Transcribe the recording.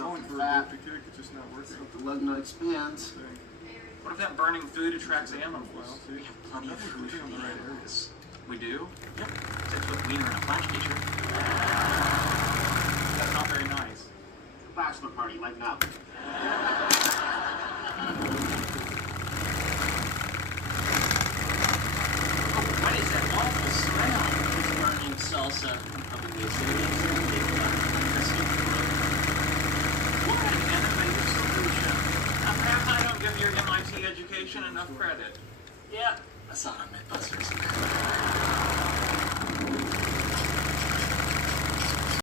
something for fat. a kick, it's just not working. So the lug nut expands. What if that burning food attracts animals? Well, see, We have plenty of I'm food pushing for on the the right animals. We do? Yep. Except with wiener and a flash teacher. That's not very nice. Bachelor party, lighten up. What is that awful smell? It's burning salsa. Probably the acidity. What an innovative solution. Perhaps I don't give your MIT education enough credit. Yeah, I saw it on Mythbusters.